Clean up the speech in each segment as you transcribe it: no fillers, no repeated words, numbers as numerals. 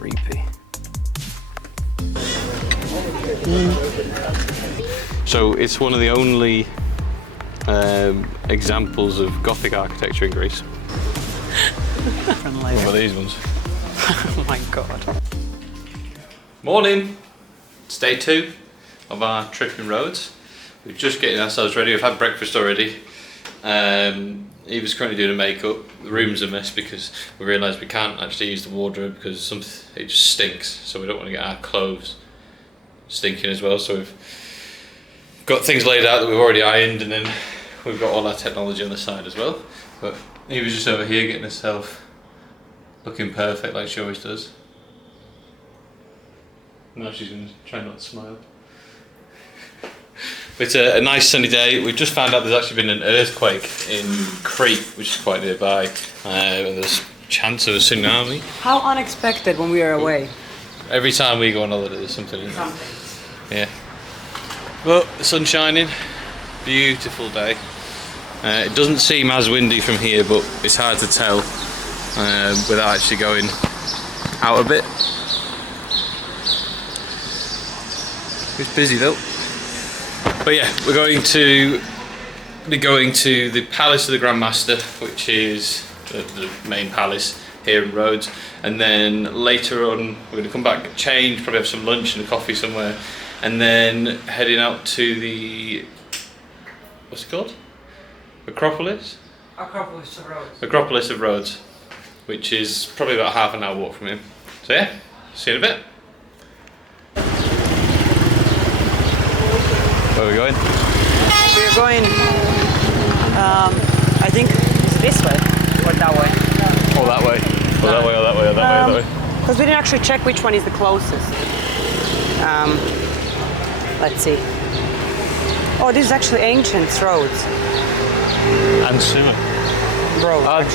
creepy. So it's one of the only examples of Gothic architecture in Greece. What about these ones? Oh my god. Morning! It's day 2 of our trip in Rhodes. We're just getting ourselves ready. We've had breakfast already. Eva's currently doing the makeup. The room's a mess because we realised we can't actually use the wardrobe because it just stinks. So we don't want to get our clothes stinking as well. So we've got things laid out that we've already ironed, and then we've got all our technology on the side as well. But Eva's just over here getting herself looking perfect like she always does. Now she's going to try not to smile. It's a nice sunny day. We've just found out there's actually been an earthquake in Crete, which is quite nearby. There's a chance of a tsunami. How unexpected when we are away. Every time we go on holiday, there's something in there. Yeah. Well, the sun's shining. Beautiful day. It doesn't seem as windy from here, but it's hard to tell without actually going out a bit. It's busy though. But yeah, we're going to be going to the Palace of the Grand Master, which is the main palace here in Rhodes, and then later on we're going to come back, change, probably have some lunch and a coffee somewhere, and then heading out to the, what's it called? Acropolis? Acropolis of Rhodes. Acropolis of Rhodes, which is probably about half an hour walk from here. So yeah, see you in a bit. Where are we going? We're going, I think it's this way or that way. Oh, that way. Oh, that way, or that way, or that way, or that way. Because we didn't actually check which one is the closest. Let's see. Oh, this is actually ancient roads. And sewer. Road.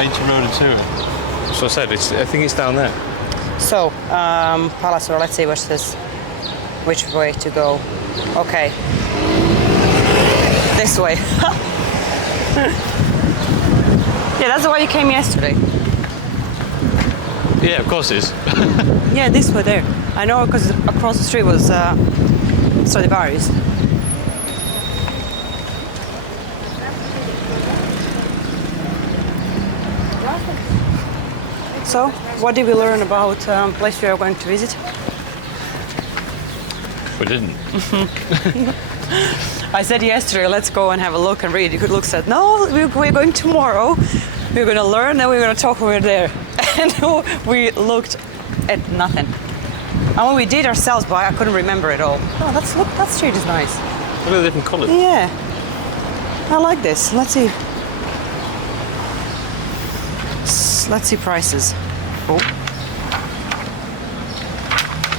Ancient road and sewer. So I said, I think it's down there. So, Palace, or let's see what's this, which way to go. Okay. This way. Yeah, that's the way you came yesterday. Yeah, of course it is. Yeah, this way there. I know, because across the street was Stradivarius. So, what did we learn about place we are going to visit? We didn't. I said yesterday, let's go and have a look and read. You could look said, no, we're going tomorrow. We're going to learn, then we're going to talk when we're there. And we looked at nothing. I mean, we did ourselves, but I couldn't remember it all. Oh, look, that street is nice. Look at the different colours. Yeah, I like this. Let's see. Let's see prices. Oh.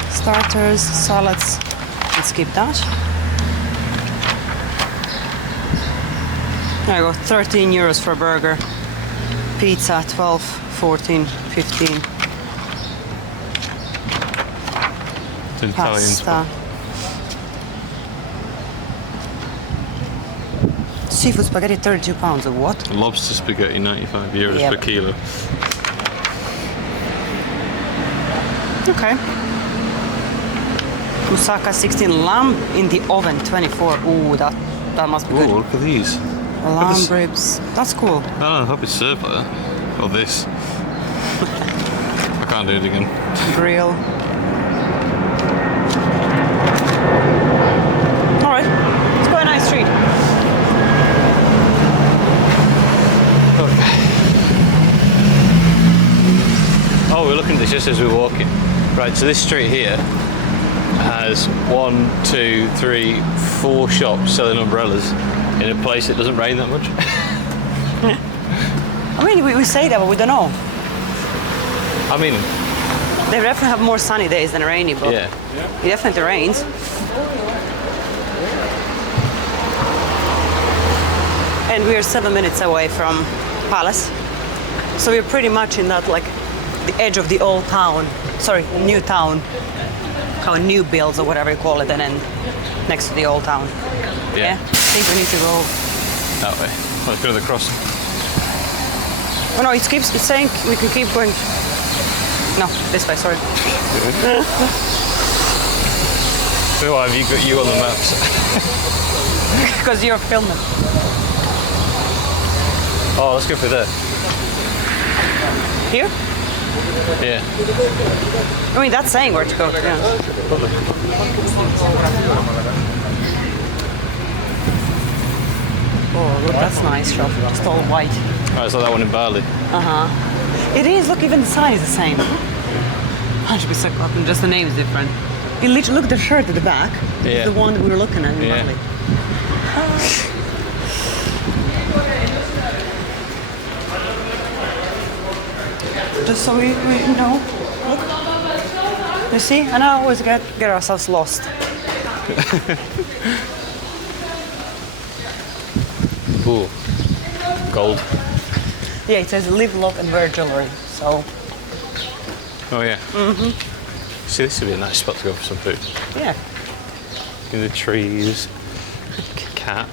Starters, salads. Let's skip that. There you go, 13 euros for a burger. Pizza, 12, 14, 15. It's Italian. Pasta. Seafood spaghetti, 32 pounds of what? Lobster spaghetti, 95 euros Yep. per kilo. Okay. Moussaka 16, lamb in the oven 24. Ooh, that must be good. Oh, look at these. Lamb ribs. That's cool. No, I hope it's served like that. Or this. I can't do it again. Grill. Alright, let's go a nice street. Okay. Oh, we're looking at this just as we're walking. Right, so this street here has 1, 2, 3, 4 shops selling umbrellas in a place that doesn't rain that much. I mean, we say that, but we don't know. I mean, They definitely have more sunny days than rainy, but yeah. it definitely rains. And we are 7 minutes away from Palace. So we're pretty much in that, like, the edge of the old town. Sorry, new town. How new builds or whatever you call it, and then next to the old town. Yeah. I think we need to go. That way. Let's go to the crossing. Oh no, it's saying we can keep going. No, this way, sorry. So why have you got you on the maps? Because you're filming. Oh, let's go for there. Here? Yeah. I mean, that's saying where to go. Yeah. Oh, look, that's nice shop. Just all white. Oh, it's like that one in Bali. It is. Look, even the sign is the same. 100% cotton. Just the name is different. You literally look at the shirt at the back. Yeah. It's the one that we were looking at in Yeah. Bali. Just so we know. Look. You see? And I always get ourselves lost. Ooh. Gold. Yeah, it says live, love and wear jewelry. So, Oh yeah. Mm-hmm. See, this would be a nice spot to go for some food. yeah. In the trees. Cat.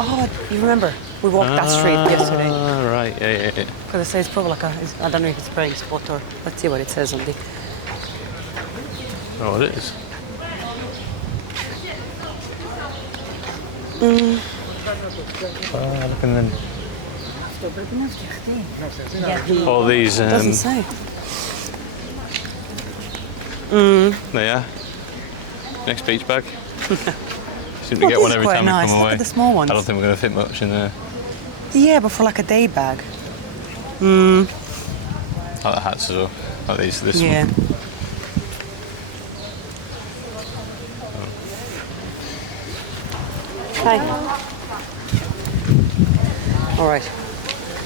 Oh, you remember? We walked that street yesterday. Ah, right. Yeah. Because it says probably like I don't know if it's a praying spot or let's see what it says on the. Oh, it is. Look and then all these. Doesn't say. There you are. Next beach bag. Seem to Look, get one these are every quite time nice. we come Look away. at the small ones. I don't think we're going to fit much in there. Yeah, but for like a day bag. Like the hats as well. Like these. This Yeah. one. Hi. All right.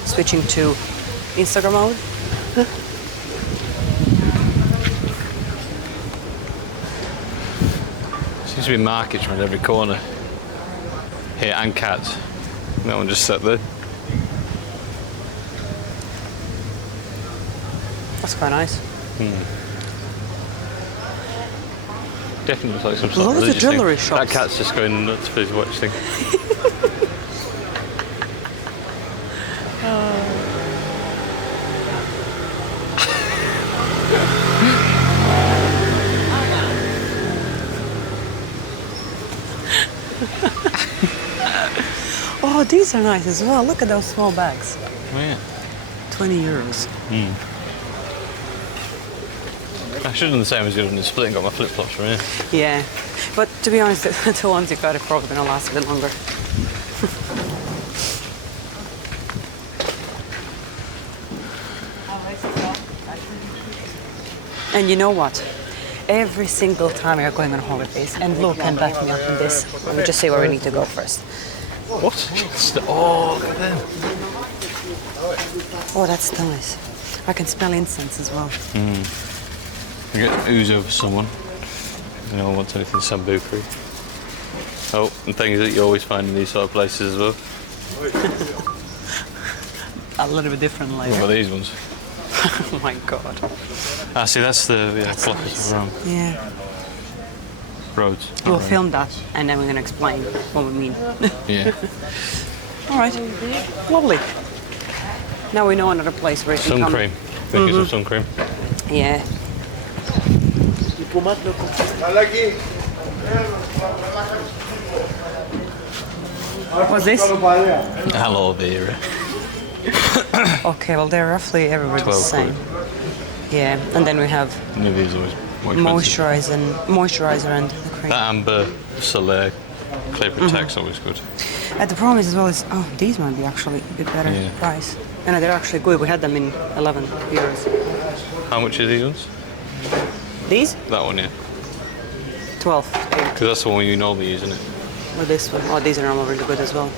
Switching to Instagram mode. Seems to be markets around every corner. Here, and cats. That one just sat there. That's quite nice. Definitely looks like some sort Loads of religious jewellery thing. shops. That cat's just going nuts for his watch thing. Oh, these are nice as well. Look at those small bags. Oh yeah. 20 euros. I should have done the same as you did in the split and got my flip flops from here. Yeah. But to be honest, the ones you got are probably going to last a bit longer. And you know what? Every single time we are going on holidays, and Luke can back me up in this. Let me just see where we need to go first. What? Oh, look at them. Oh, that's nice. I can smell incense as well. You get ooze over someone. No one wants anything sambuca-y. Oh, and things that you always find in these sort of places as well. A little bit different What later. about these ones? Oh my god. Ah, see, that's the clock nice. of Yeah. Rhodes. We'll film that and then we're going to explain what we mean. Yeah. All right. Lovely. Now we know another place where you can Sun come. cream. Think it's some sun cream. Yeah. What's this? Aloe vera. Okay, well they're roughly everywhere the 12 same. Yeah, and then we have None of these are always more expensive. moisturizer and the cream. That amber Soleil Clear Protect's always good. And the problem is as well is, oh, these might be actually a bit better Yeah. price. And they're actually good. We had them in 11 euros. How much are these ones? These? That one, yeah. 12. Because that's the one you normally use, isn't it? Or this one. Oh, these are all really good as well.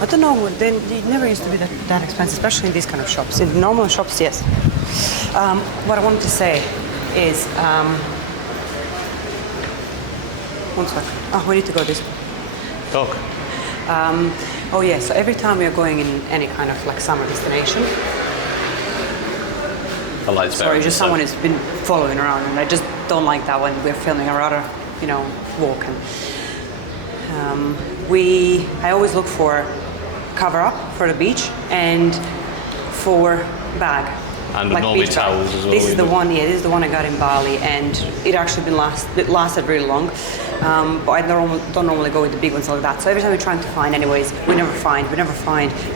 I don't know, they never used to be that expensive, especially in these kind of shops. In normal shops, yes. What I wanted to say is, one second. Oh, we need to go this way. Dog. Oh yeah, so every time we are going in any kind of like summer destination, The light's better. sorry, just someone has been following around and I just don't like that when we're filming. I'd rather, walk. And I always look for cover up for the beach and 4 bag. And like normally beach bag. towels as well. This is the one, yeah, this is the one I got in Bali, and it actually it lasted really long. But I don't normally go with the big ones like that. So every time we're trying to find, anyways, we never find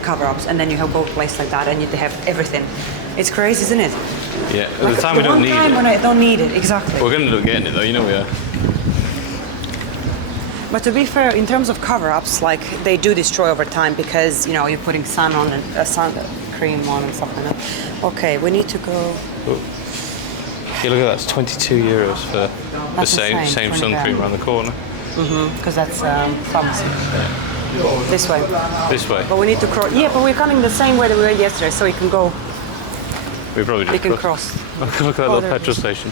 cover-ups, and then you have go to a place like that, and they have everything. It's crazy, isn't it? Yeah, at the time we don't need it. When I don't need it, exactly. We're going to end up getting it though, you know we are. But to be fair, in terms of cover-ups, like they do destroy over time because you're putting sun on and sun cream on and stuff like that. Okay, we need to go. Oh. Yeah, look at that. It's 22 euros for the same sun cream around the corner. Because that's pharmacy. Yeah. This way. This way. But we need to cross. Yeah, but we're coming the same way that we went yesterday, so we can go. We probably just can cross. Look at that little petrol station.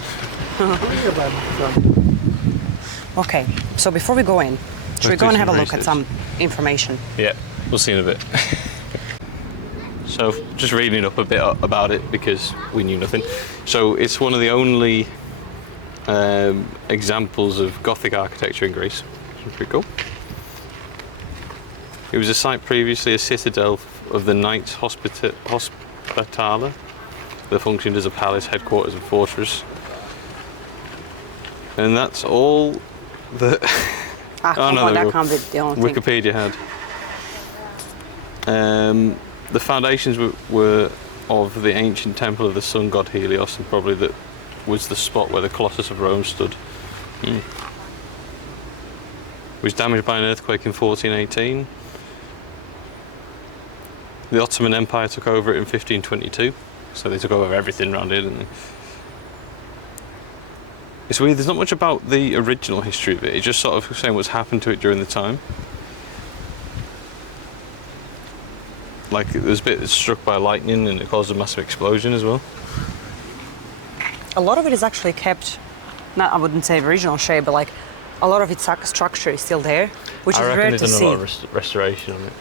Okay, so before we go in, should we go and have a look at some information? Yeah, we'll see in a bit. So, just reading up a bit about it because we knew nothing. So, it's one of the only examples of Gothic architecture in Greece. Which is pretty cool. It was a site previously a citadel of the Knights Hospitaller that functioned as a palace, headquarters, and fortress. And that's all that. That can't be the only thing. Wikipedia had. The foundations were of the ancient temple of the sun god Helios, and probably that was the spot where the Colossus of Rome stood. It was damaged by an earthquake in 1418. The Ottoman Empire took over it in 1522, so they took over everything around here, didn't they? It's weird, there's not much about the original history of it, it's just sort of saying what's happened to it during the time. Like, there's a bit that's struck by lightning and it caused a massive explosion as well. A lot of it is actually kept, I wouldn't say original shape, but like a lot of its structure is still there, which is rare to see. I reckon there's a lot of restoration on it.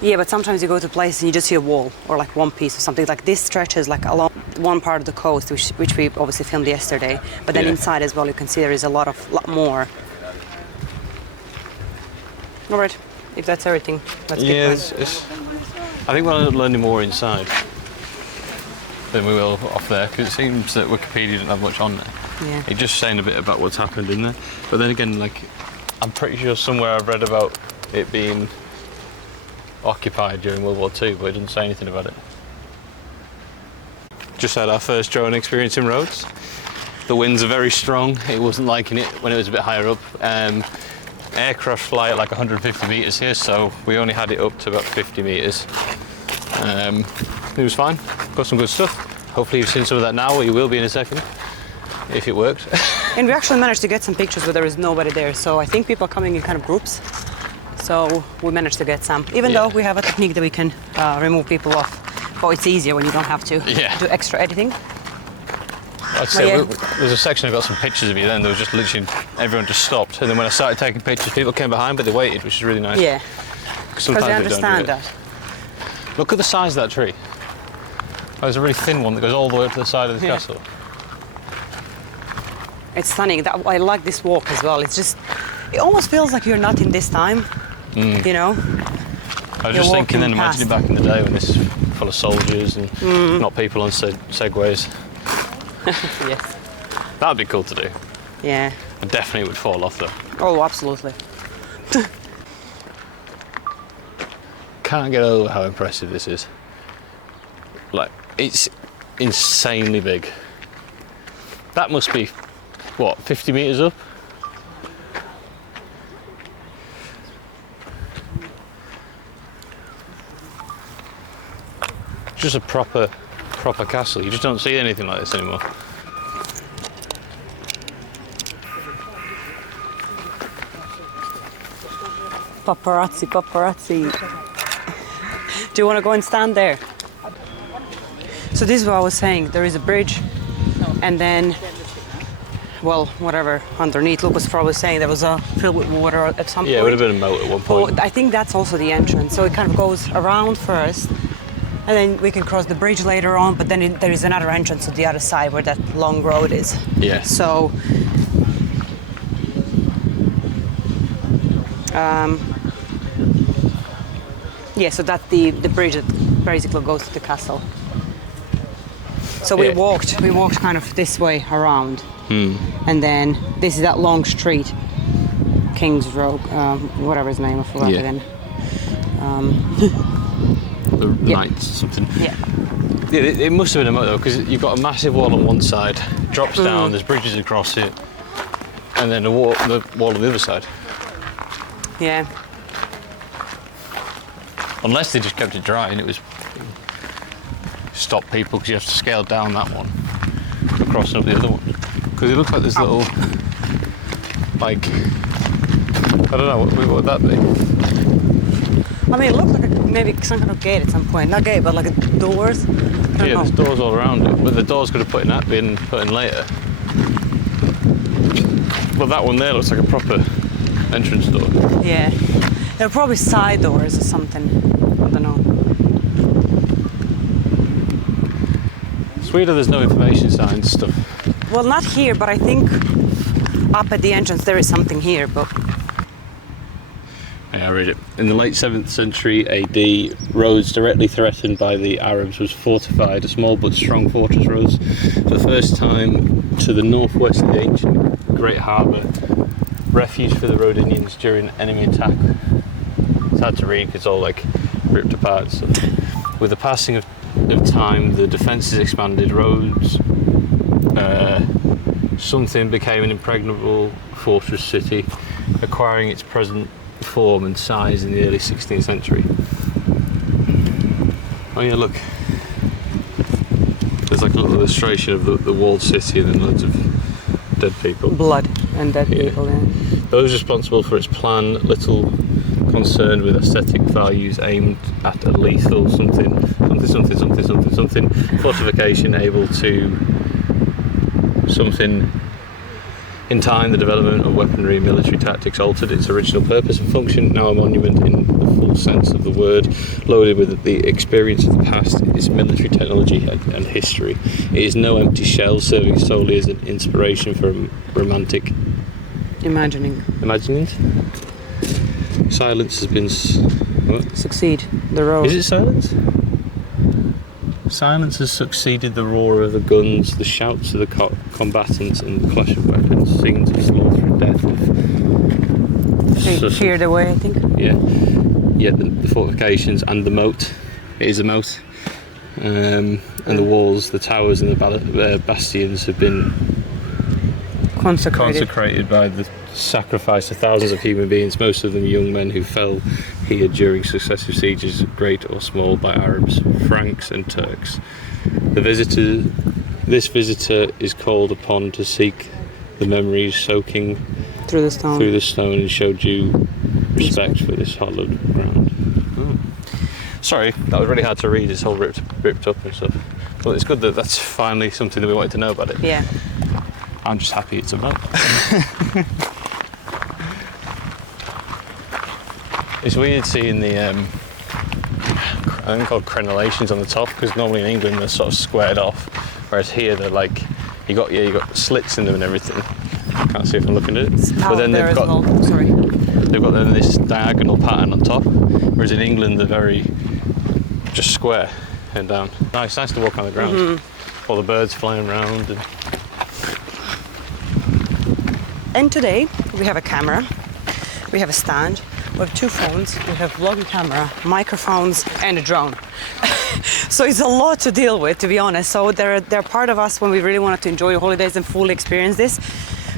Yeah, but sometimes you go to a place and you just see a wall or like one piece or something. Like this stretches like along one part of the coast, which we obviously filmed yesterday. But then inside as well, you can see there is a lot more. All right, if that's everything, let's keep going. I think we'll end up learning more inside than we will off there, because it seems that Wikipedia didn't have much on there. Yeah. It's just saying a bit about what's happened in there. But then again, like, I'm pretty sure somewhere I've read about it being occupied during World War II, but it doesn't say anything about it. Just had our first drone experience in Rhodes. The winds are very strong. It wasn't liking it when it was a bit higher up. Aircraft fly at like 150 metres here, so we only had it up to about 50 metres. It was fine, got some good stuff. Hopefully you've seen some of that now, or you will be in a second, if it worked. And we actually managed to get some pictures where there is nobody there, so I think people are coming in kind of groups. So we managed to get some, even though we have a technique that we can remove people off. But it's easier when you don't have to do extra editing. I'd say there's a section I got some pictures of you then, there was just literally, everyone just stopped. And then when I started taking pictures, people came behind, but they waited, which is really nice. Yeah, because they understand that. Look at the size of that tree. There's a really thin one that goes all the way up to the side of the castle. It's stunning. I like this walk as well. It's just, it almost feels like you're not in this time, you know? I was just thinking then, imagine back in the day when this is full of soldiers and not people on segways. Yes. That'd be cool to do. Yeah. I definitely would fall off though. Oh, absolutely. Can't get over how impressive this is. Like, it's insanely big. That must be, what, 50 metres up? Just a proper castle. You just don't see anything like this anymore. Paparazzi, paparazzi. Do you want to go and stand there? So this is what I was saying. There is a bridge, and then, well, whatever underneath. Luke was probably saying there was a filled with water at some point. Yeah, it would have been a moat at one point. I think that's also the entrance. So it kind of goes around first, and then we can cross the bridge later on. But then there is another entrance to the other side where that long road is. Yeah. So. Yeah, so that's the bridge that basically goes to the castle. So we walked kind of this way around, and then this is that long street, King's Road, whatever his name, I forgot again. The Knights or something. Yeah. Yeah, it must have been a moat though, because you've got a massive wall on one side, drops down, there's bridges across it, and then the wall on the other side. Yeah. Unless they just kept it dry and it was stop people because you have to scale down that one to cross up the other one. Because it looks like this little, like, I don't know, what would that be? I mean, it looks like maybe some kind of gate at some point. Not gate, but like doors. Yeah, there's doors all around it, but the doors could have put in later. Well, that one there looks like a proper entrance door. Yeah. They're probably side doors or something. I don't know. It's weird that there's no information signs stuff. Well, not here, but I think up at the entrance there is something here, but... Yeah, I read it. In the late 7th century AD, Rhodes, directly threatened by the Arabs, was fortified. A small but strong fortress rose for the first time to the northwest of the ancient Great Harbour, refuge for the Rhodinians during enemy attack. It's hard to read because it's all like ripped apart. So, with the passing of time, the defences expanded. Rhodes, something became an impregnable fortress city, acquiring its present form and size in the early 16th century. Oh yeah, look. There's like a little illustration of the walled city and then loads of dead people. Blood and dead people, yeah. Those responsible for its plan, little concerned with aesthetic values, aimed at a lethal something fortification, able to something. In time, the development of weaponry and military tactics altered its original purpose and function, now a monument in the full sense of the word, loaded with the experience of the past, its military technology and history. It is no empty shell serving solely as an inspiration for romantic Imagining. Silence has been... What? Succeed. The road. Is it silence? Silence has succeeded the roar of the guns, the shouts of the combatants, and the clash of weapons, scenes of slaughter and death. They cleared away, I think. Yeah, the fortifications and the moat. It is a moat. And the walls, the towers, and the bastions have been consecrated by the sacrifice of thousands of human beings, most of them young men who fell here during successive sieges, great or small, by Arabs, Franks and Turks. This visitor is called upon to seek the memories soaking through the stone and show due respect for this hallowed ground. Sorry, that was really hard to read. It's all ripped up and stuff. But it's good that that's finally something that we wanted to know about it. Yeah. I'm just happy it's a moat. It's weird seeing the, I think called crenellations on the top, because normally in England they're sort of squared off, whereas here they're like, you got slits in them and everything. Can't see if I'm looking at it. But then they've got then this diagonal pattern on top, whereas in England they're very just square and down. Nice to walk on the ground. Mm-hmm. All the birds flying around. And today we have a camera, we have a stand, we have 2 phones, we have vlogging camera, microphones, and a drone. So it's a lot to deal with, to be honest. So they're part of us when we really wanted to enjoy holidays and fully experience this.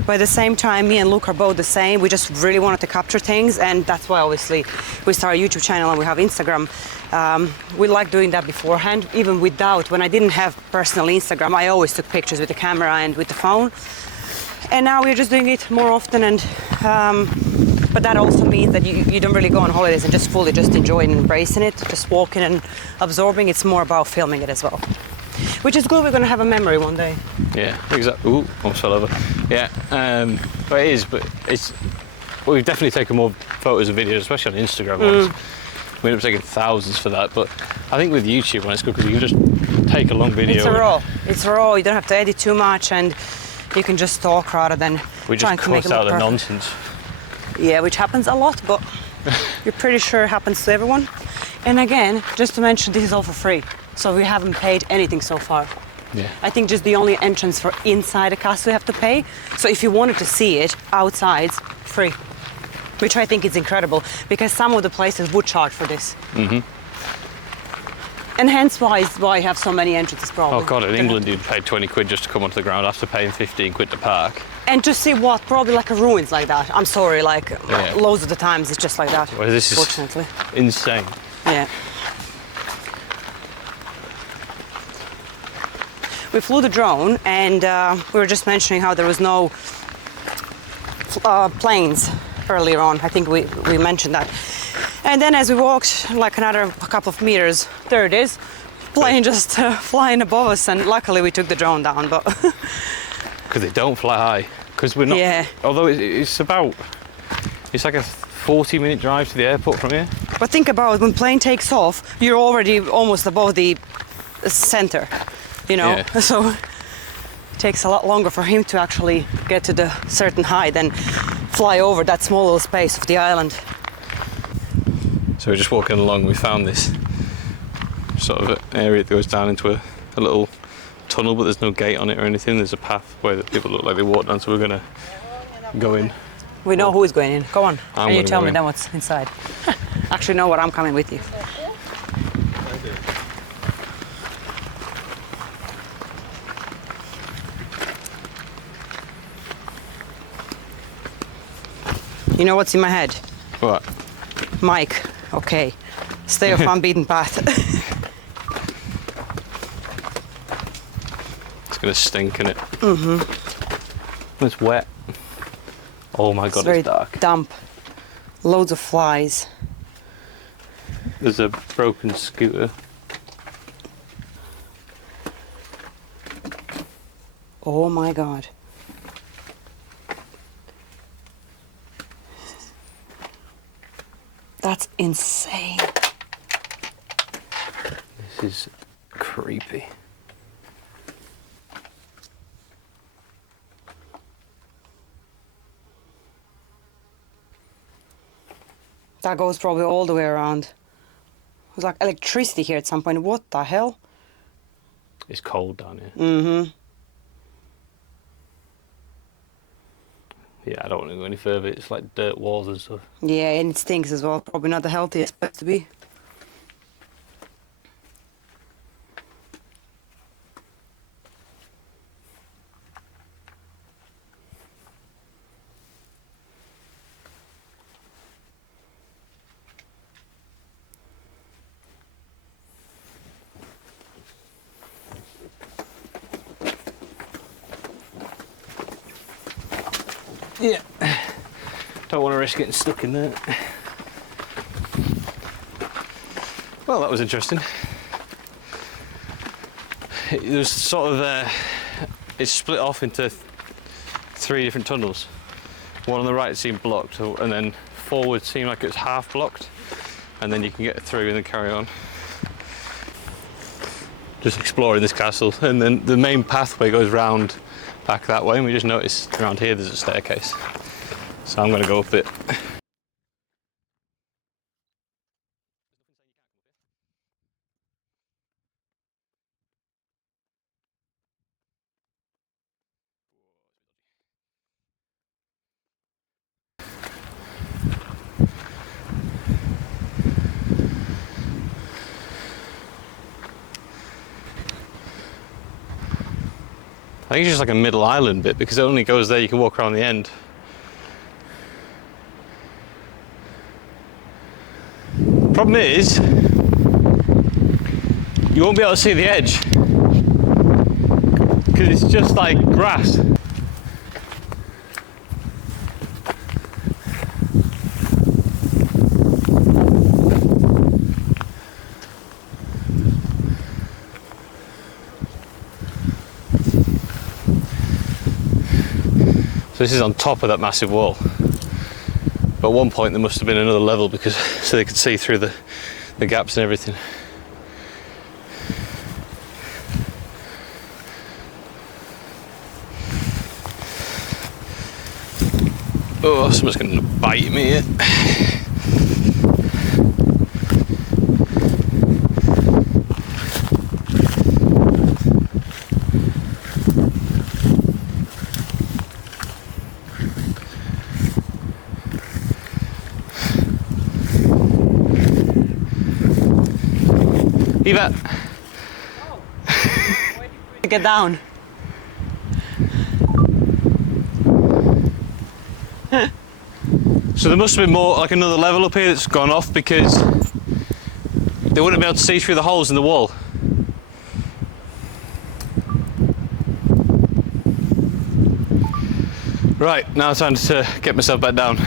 But at the same time, me and Luke are both the same. We just really wanted to capture things, and that's why obviously we started a YouTube channel and we have Instagram. We liked doing that beforehand, even without, when I didn't have personal Instagram, I always took pictures with the camera and with the phone. And now we're just doing it more often, and but that also means that you don't really go on holidays and just fully just enjoy and embracing it, just walking and absorbing. It's more about filming it as well, which is good. We're going to have a memory one day. Yeah, exactly. Ooh, almost fell over. Yeah, but it is. But we've definitely taken more photos and videos, especially on Instagram ones. We end up taking thousands for that, but I think with YouTube, when it's good because you can just take a long video. It's raw. You don't have to edit too much, and you can just talk rather than trying to make it look perfect. We just cut out the nonsense. Yeah, which happens a lot, but you're pretty sure it happens to everyone. And again, just to mention, this is all for free. So we haven't paid anything so far. Yeah. I think just the only entrance for inside the castle we have to pay. So if you wanted to see it outside, free. Which I think is incredible, because some of the places would charge for this. Mm-hmm. And hence why you have so many entrances probably. Oh God, in England you'd pay 20 quid just to come onto the ground after paying 15 quid to park. And to see what, probably like a ruins like that. I'm sorry, like loads of the times it's just like that, Well, this is fortunately. insane. Yeah. We flew the drone and we were just mentioning how there was no planes earlier on. I think we mentioned that. And then as we walked like another couple of meters, there it is, plane just flying above us, and luckily we took the drone down, but... Because they don't fly high. Because we're not... Yeah. Although it's like a 40-minute drive to the airport from here. But think about when plane takes off, you're already almost above the center, you know? Yeah. So it takes a lot longer for him to actually get to the certain height than fly over that small little space of the island. So we're just walking along, we found this sort of area that goes down into a little tunnel, but there's no gate on it or anything. There's a pathway that people look like they walk down, so we're going to go in. We know who is going in. Go on. I'm and you gonna tell go me in. then what's inside. Actually, know what? I'm coming with you. You know what's in my head? What? Mike. Okay. Stay off unbeaten path. It's going to stink, innit? Mm-hmm. It's wet. Oh my God, very it's dark. damp. Loads of flies. There's a broken scooter. Oh my God. That's insane. This is creepy. That goes probably all the way around. There's like electricity here at some point. What the hell? It's cold down here. Mm-hmm. Yeah, I don't want to go any further. It's like dirt walls and stuff. Yeah, and it stinks as well. Probably not the healthiest place to be. Yeah. Don't want to risk getting stuck in there. Well, that was interesting. It was sort of, it's split off into 3 different tunnels. One on the right seemed blocked, and then forward seemed like it was half blocked, and then you can get through and then carry on. Just exploring this castle, and then the main pathway goes round back that way, and we just noticed around here there's a staircase. So I'm going to go up it. I think it's just like a middle island bit, because it only goes there, you can walk around the end. Problem is, you won't be able to see the edge, because it's just like grass. So this is on top of that massive wall. But at one point there must have been another level, because so they could see through the gaps and everything. Oh, someone's going to bite me here. Eva. Get down. So there must have been more, like another level up here that's gone off because they wouldn't be able to see through the holes in the wall. Right, now it's time to get myself back down.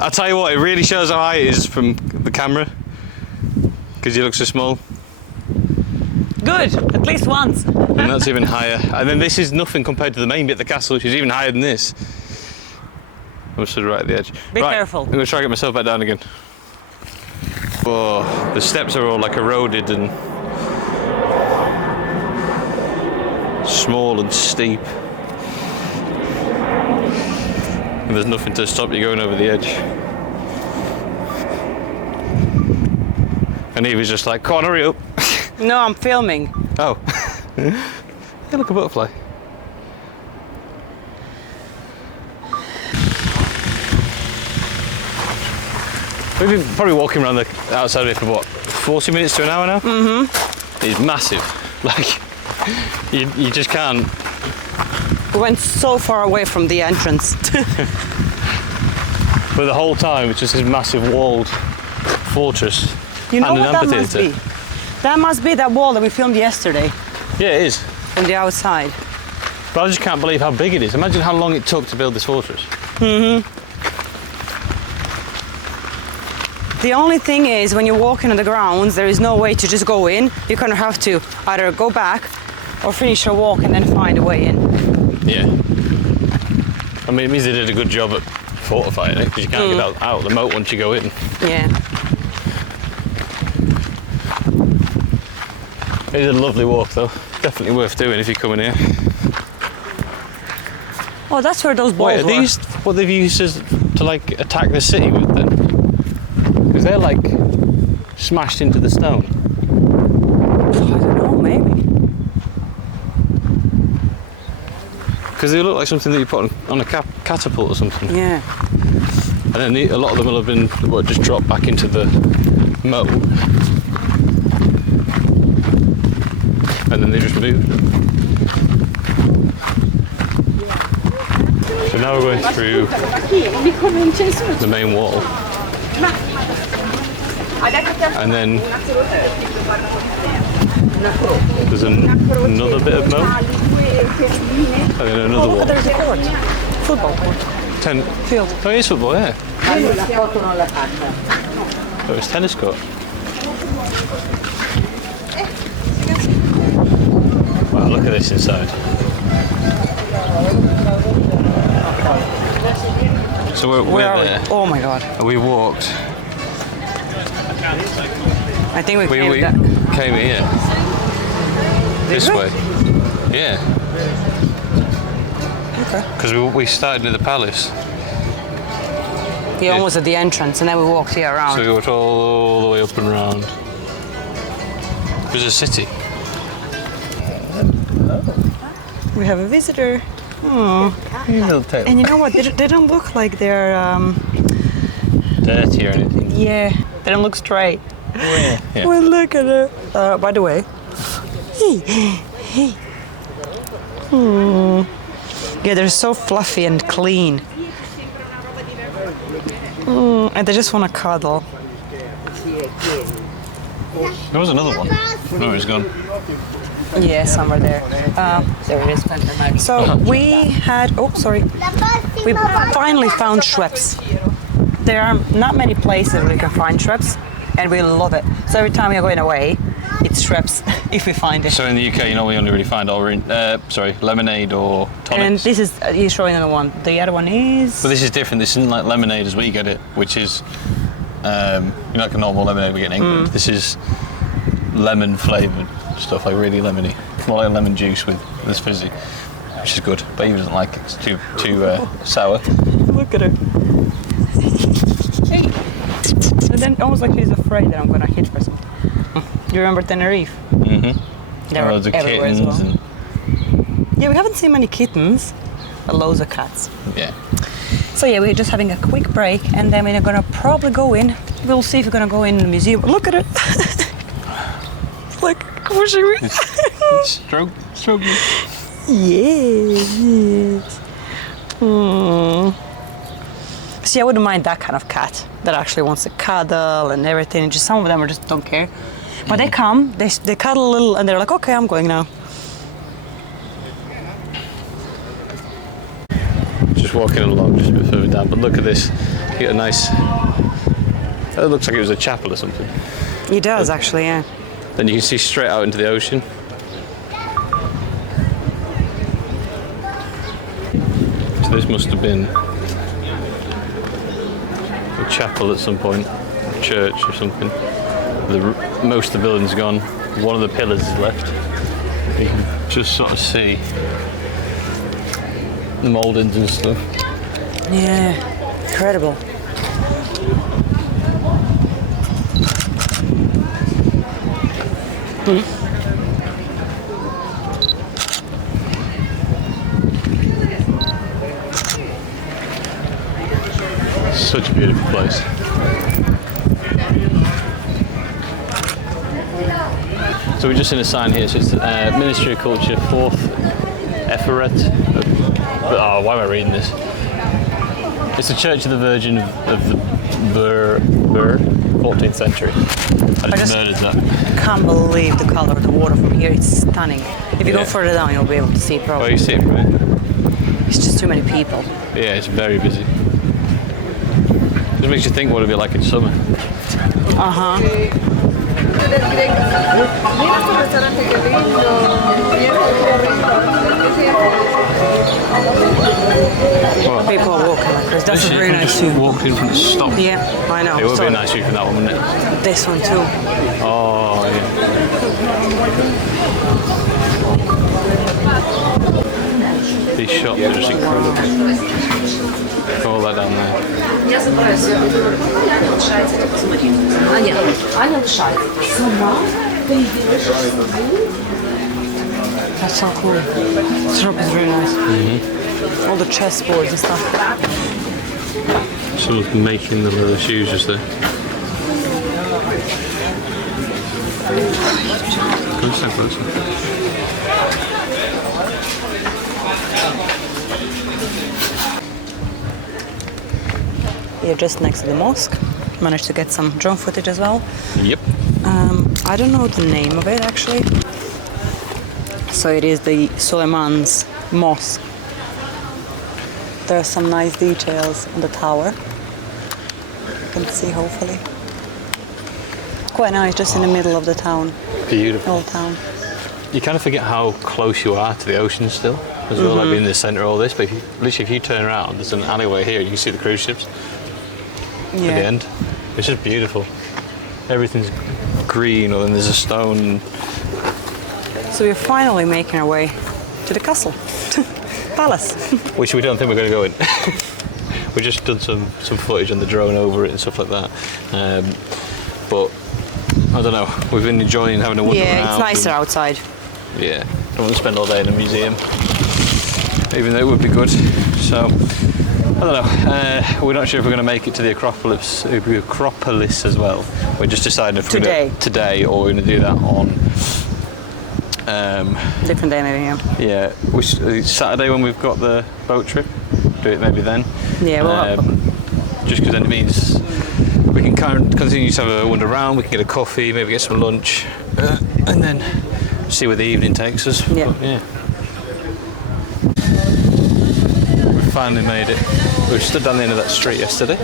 I'll tell you what, it really shows how high it is from the camera because you look so small. Good, at least once. And that's even higher. And then this is nothing compared to the main bit of the castle, which is even higher than this. I'm stood right at the edge. Be careful. I'm going to try and get myself back down again. Oh, the steps are all like eroded and small and steep. And there's nothing to stop you going over the edge. And Eva's just like, come on, hurry up. No, I'm filming. Oh. Hey, look, a butterfly. We've been probably walking around the outside of it for what, 40 minutes to an hour now? Mm-hmm. It's massive. Like, you just can't. We went so far away from the entrance. But the whole time it's just this massive walled fortress. You know and what an that must amphitheatre. be? That must be that wall that we filmed yesterday Yeah, it is. from the outside. But I just can't believe how big it is. Imagine how long it took to build this fortress. The only thing is, when you're walking on the grounds, there is no way to just go in. You kind of have to either go back or finish your walk and then find a way in. Yeah. I mean, it means they did a good job at fortifying it because you can't get out of the moat once you go in. Yeah. It is a lovely walk though. Definitely worth doing if you're coming here. Oh, that's where those balls Wait, are were. these what they've used to like attack the city with then? Because they're like smashed into the stone. I don't know, maybe. Because they look like something that you put on a catapult or something. Yeah. And then a lot of them will have been just dropped back into the moat. And then they just moved. So now we're going through the main wall. And then there's another bit of moat. And then another wall. There's a court. Football court. Field. Oh, it is football, yeah. Oh, it's tennis court. Wow, look at this inside. So we're there. Oh my god. And we walked. I think we We came here. This way. Yeah. Okay. Because we started near the palace. Yeah, almost at the entrance, and then we walked here around. So we walked all the way up and round. There's a city. We have a visitor. Oh. And you know what? They don't look like they're, dirty or anything. yeah, they don't look straight. Yeah. Well, look at her. By the way. Hey. Yeah, they're so fluffy and clean. And they just want to cuddle. There was another one. No, he's gone. Yeah, somewhere there. There it is. So we had, we finally found Schweppes. There are not many places where we can find Schweppes, and we love it. So every time we're going away, it's Schweppes if we find it. So in the UK, you know, we only really find lemonade or tonics. And this is, you're showing another one. The other one is... But this is different. This isn't like lemonade as we get it, which is like a normal lemonade we get in England. This is lemon flavoured stuff, like really lemony. More like lemon juice with this fizzy, which is good. But he doesn't like it. It's too sour. Look at her. And then almost like she's afraid that I'm going to hit her something. You remember Tenerife? Mm-hmm. There were Loads of everywhere as kittens well. Yeah, we haven't seen many kittens, but loads of cats. Yeah. So yeah, we're just having a quick break, and then we're gonna probably go in we'll see if we're gonna go in the museum. Look at it. Like pushing me. Stroke. Yes. See, I wouldn't mind that kind of cat that actually wants to cuddle and everything. Just some of them just don't care. But they come, they cuddle a little, and they're like, okay, I'm going now. Just walking along just a bit further down, but look at this. You get a nice. It looks like it was a chapel or something. It does actually, yeah. Then you can see straight out into the ocean. So this must have been a chapel at some point, a church or something. Most of the building's gone. One of the pillars is left. You can just sort of see the mouldings and stuff. Yeah, incredible. Such a beautiful place. So we're just in a sign here. So it's Ministry of Culture, 4th Eferet. Why am I reading this? It's the Church of the Virgin of the Bur, 14th century. I just murdered that. Can't believe the color of the water from here. It's stunning. If you go further down, you'll be able to see it probably. Oh, you see it, right? It's just too many people. Yeah, it's very busy. Just makes you think what it'd be like in summer. Uh-huh. People are walking like this. That's a very nice view. Walked in from the stop. Yeah, I know. It would be a nice view from that one, wouldn't it? This one too. Oh, yeah. These shops are just incredible. All that down there. Я забираю сьогодні, лишається так самотнісно. Аня лишається. Сама? Ти її лишиш собі? That's so cool. This shop is very nice. All the chessboards and stuff. Someone's making the leather shoes just there. Come a step closer. You're just next to the mosque. Managed to get some drone footage as well. Yep. I don't know the name of it actually. So it is the Suleiman's Mosque. There are some nice details on the tower. You can see hopefully. Quite nice, just in the middle of the town. Beautiful. Old town. You kind of forget how close you are to the ocean still, as well, like being in the centre of all this. But if you turn around, there's an alleyway here. You can see the cruise ships at the end. It's just beautiful. Everything's green, or then there's a stone. So we're finally making our way to the castle, palace. Which we don't think we're going to go in. We just done some footage on the drone over it and stuff like that. But I don't know. We've been enjoying having a wander around. Yeah, it's nicer outside. Yeah, don't want to spend all day in a museum, even though it would be good. So I don't know. We're not sure if we're going to make it to the Acropolis as well. We're just deciding if we're going to today, or we're going to do that on. Different day maybe, yeah. Yeah, Saturday when we've got the boat trip, do it maybe then. Yeah, well, just because then it means we can continue to have a wander around, we can get a coffee, maybe get some lunch, and then see where the evening takes us. Yeah. But, yeah. We finally made it. We stood down the end of that street yesterday.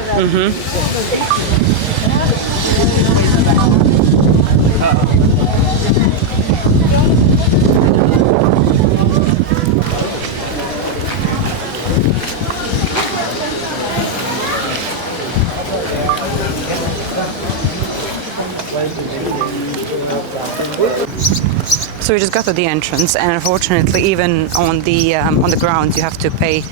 So we just got to the entrance, and unfortunately, even on the ground, you have to pay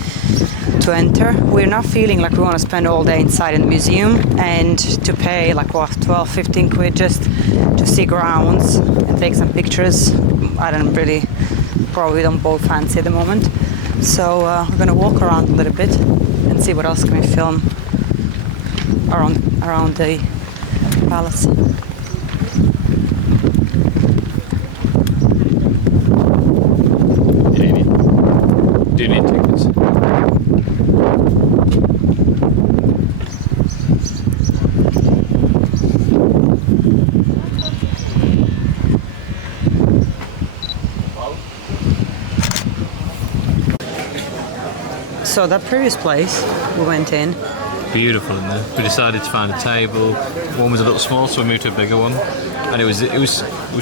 to enter. We're not feeling like we want to spend all day inside in the museum and to pay like what, 12, 15 quid just to see grounds and take some pictures. I probably don't both fancy at the moment. So we're gonna walk around a little bit and see what else can we film around the Palace. Yeah, you do need tickets. So that previous place we went in, Beautiful in there. We decided to find a table. One was a little small, so we moved to a bigger one. And it was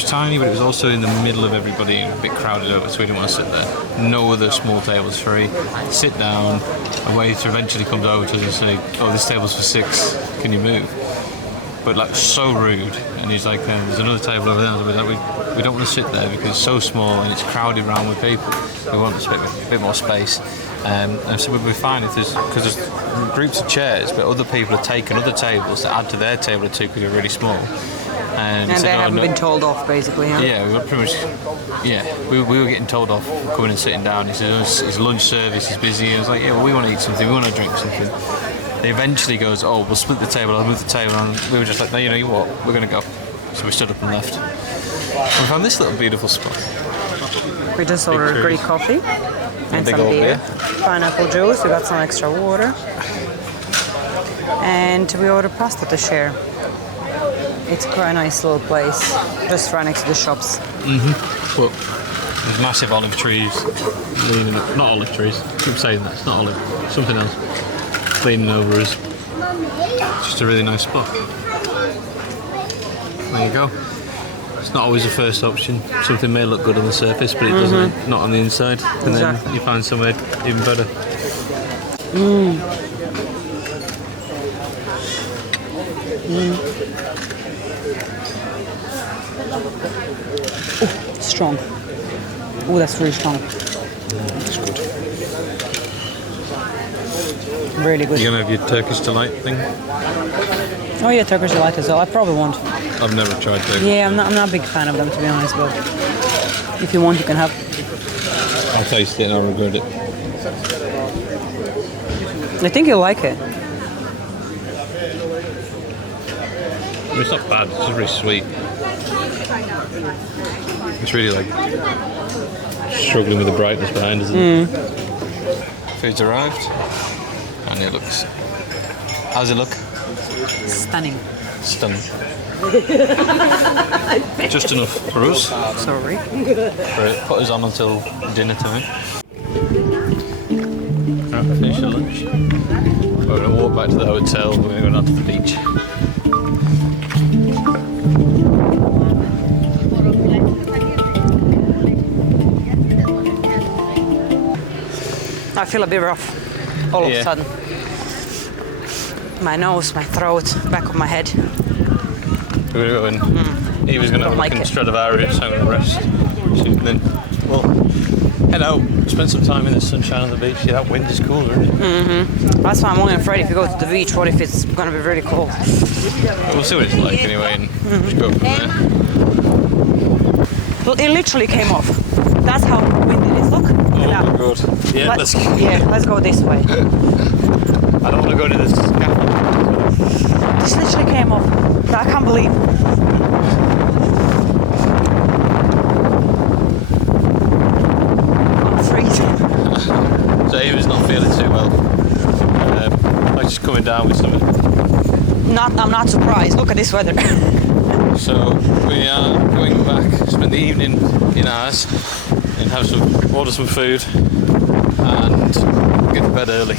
tiny, but it was also in the middle of everybody and a bit crowded over, so we didn't want to sit there. No other small tables free. Sit down. A waiter eventually comes over to us and say, "Oh, this table's for 6. Can you move?" But like so rude. And he's like, "There's another table over there." And we're like, we don't want to sit there because it's so small and it's crowded around with people. We want a bit more space. And so we'll be fine because there's groups of chairs, but other people have taken other tables to add to their table too because they're really small. And they said, haven't been told off, basically, huh? Yeah, we got pretty much. Yeah, we were getting told off coming and sitting down. He said, "It's lunch service, it's busy." I was like, "Yeah, well, we want to eat something, we want to drink something." They eventually goes, "Oh, we'll split the table, I'll move the table," and we were just like, "No, you know what, we're going to go." So we stood up and left. And we found this little beautiful spot. We just ordered Greek coffee and big some old beer, pineapple juice, we got some extra water, and we ordered pasta to share. It's quite a nice little place, just right next to the shops. But there's massive olive trees leaning up. Not olive trees, I keep saying that, it's not olive, something else. Leaning over us. It's just a really nice spot. There you go. It's not always the first option. Something may look good on the surface, but it doesn't, not on the inside. And then you find somewhere even better. Strong. Oh, that's really strong. It's good. Really good. You're going to have your Turkish delight thing? Oh yeah, Turkish delight as well. I probably won't. I've never tried Turkish. Yeah, I'm not a big fan of them, to be honest, but if you want, you can have. I'll taste it and I'll regret it. I think you'll like it. I mean, it's not bad, it's just really sweet. It's really like struggling with the brightness behind, isn't it? Food's arrived and it looks. How's it look? Stunning. Stunning. Just enough for us. Sorry. Put us on until dinner time. Right, finish your lunch. We're going to walk back to the hotel. We're going to go down to the beach. I feel a bit rough all of a sudden. My nose, my throat, back of my head. We're going to go in. He was going to have a look in Stradivarius, so I'm going to rest. So then we'll head out, spend some time in the sunshine on the beach. Yeah, that wind is cool, isn't it? That's why I'm only afraid if you go to the beach, what if it's going to be really cold? But we'll see what it's like anyway and just go from there. Well, it literally came off. That's how windy it is. Look. Oh my god. Yeah, let's go this way. I don't want to go to this scaffold. This literally came off. I can't believe. I'm freezing. So he was not feeling too well. I was just coming down with something. I'm not surprised. Look at this weather. So we are going back, spend the evening in ours and order some food and get to bed early.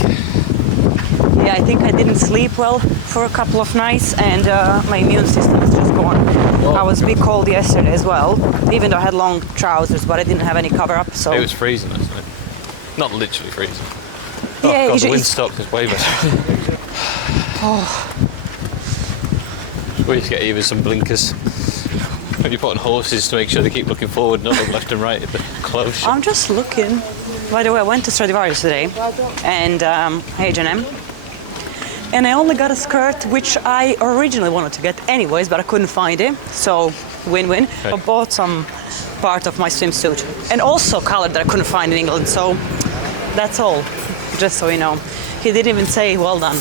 Yeah, I think I didn't sleep well for a couple of nights and my immune system is just gone. I was a bit cold yesterday as well, even though I had long trousers, but I didn't have any cover up. So it was freezing, actually. Not literally freezing. Yeah, God, the wind stopped is way better. We need to get Eva some blinkers. When you put on horses to make sure they keep looking forward, not look left and right at the close. I'm just looking. By the way, I went to Stradivarius today and H&M. And I only got a skirt which I originally wanted to get anyways, but I couldn't find it. So win-win. Okay. I bought some part of my swimsuit and also color that I couldn't find in England. So that's all, just so you know. He didn't even say well done.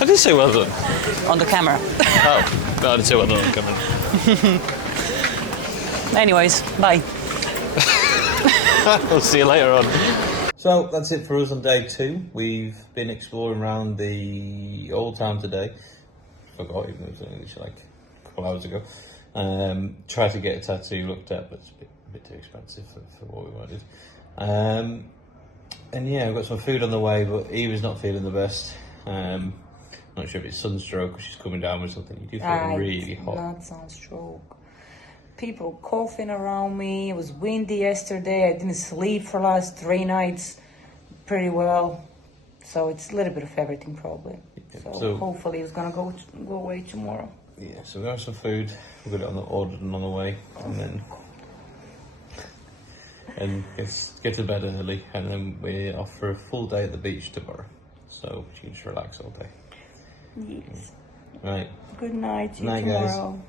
I did say well done. on the camera. Oh, no, I didn't say well done on camera. Anyways, bye. We'll see you later on. So that's it for us on day 2. We've been exploring around the old town today. Forgot even it was only like a couple hours ago. Tried to get a tattoo looked at, but it's a bit too expensive for what we wanted. And yeah, we've got some food on the way, but Eva's not feeling the best. Not sure if it's sunstroke or she's coming down with something. You do feel really hot. Not sunstroke. People coughing around me. It was windy yesterday. I didn't sleep for the last 3 nights pretty well. So it's a little bit of everything probably. Yeah, so hopefully it's gonna go away tomorrow. Yeah, so we got some food. We've got it ordered and on the way, and get to bed early, and then we're off for a full day at the beach tomorrow. So she can just relax all day. Yes. Right. Good night. See you Night, tomorrow. guys.